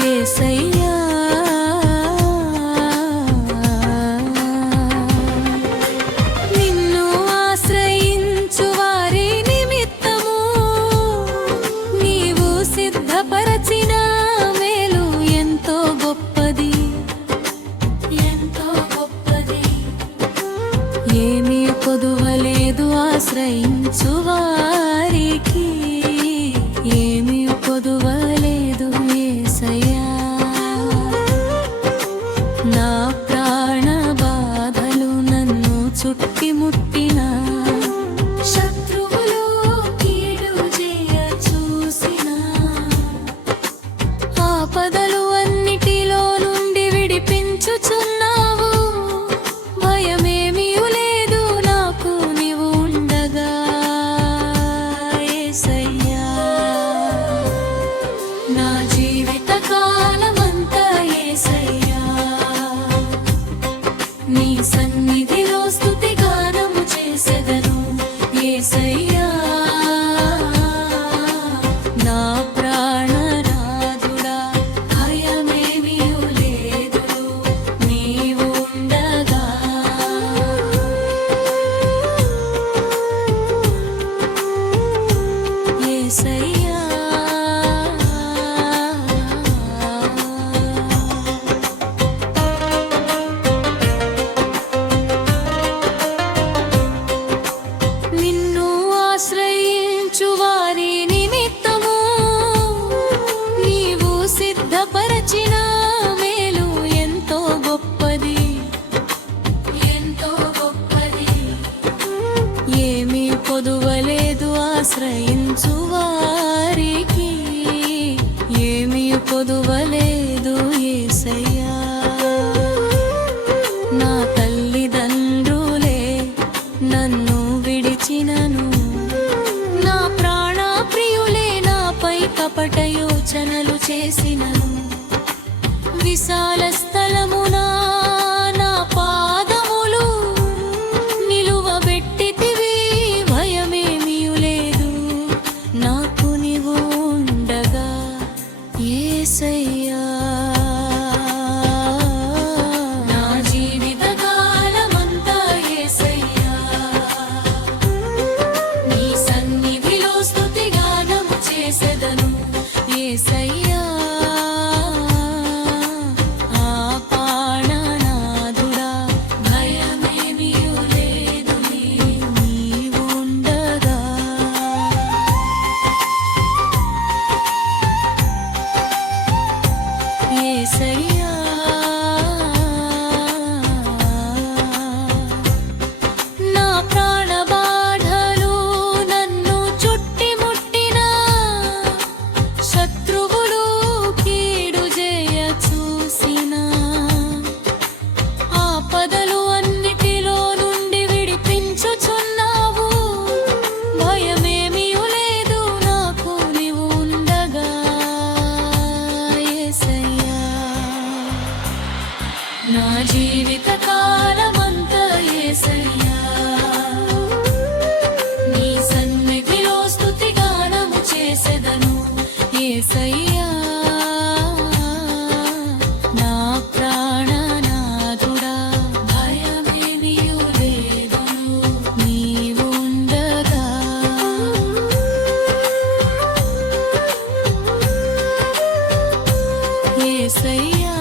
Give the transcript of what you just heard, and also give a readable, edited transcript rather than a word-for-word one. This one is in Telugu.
యేసయ్యా నిన్ను ఆశ్రయించు వారి నిమిత్తము నీవు సిద్ధపరచిన మేలు ఎంతో గొప్పది, ఎంతో గొప్పది. ఏమీ కొదువలేదు ఆశ్రయించు వారికి, ఏమీ కొదువలేదు యేసయ్యా. నా ప్రాణ బాధలు నన్ను చుట్టిముట్టిన, శత్రువులు కీడు చేయ చూసిన, ఆపదలు అన్నిటిలో నుండి విడిపించుచున్నావు. భయమేమీ లేదు నాకు నీవు ఉండగా యేసయ్యా. నా జీవిత కాలమంతా యేసయ్యా నీ సన్నిధిలో స్తుతి గానము చేసెదను యేసయ్యా. నా ప్రాణనాథుడా భయమేమీ లేదు నీవు ఉండగా. యేసయ్యా నిన్ను ఆశ్రయించు వారి నిమిత్తము నీవు సిద్ధపరచిన మేలు ఎంతో గొప్పది, ఎంతో గొప్పది. ఏమీ కొదువలేదు ఆశ్రయించు వారికి, ఏమీ కొదువలేదు యేసయ్యా. నా తల్లిదండ్రులే నన్ను విడిచినను, నా ప్రాణ ప్రియులే నాపై కపట యోచనలు చేసినను, విశాల స్థలమునా నా పాదములు నిలువబెట్టితివి. భయమేమీ లేదు నాకు నీవు ఉండగా యేసయ్యా. నా జీవిత కాలమంతా యేసయ్యా నీ సన్నిధిలో స్తుతి గానము చేసెదను యేసయ్యా. ఆ ప్రాణనాథుడా భయమేమీ లేదు నీవు ఉండగా. యేసయ్యా నా ప్రాణ బాధలు నన్ను చుట్టిముట్టిన, శత్రువులు కీడు చేయ చూసిన, ఆపదలు అన్నిటిలో నుండి విడిపించుచున్నావు. భయమేమీ లేదు నాకు నీవు ఉండగా యేసయ్యా. నా జీవిత కాలమంతా యేసయ్యా నీ సన్నిధిలో స్తుతి గానము చేసెదను యేసయ్యా. నా ప్రాణనాథుడా భయమేమీ లేదు నీవు ఉండగా. యేసయ్యా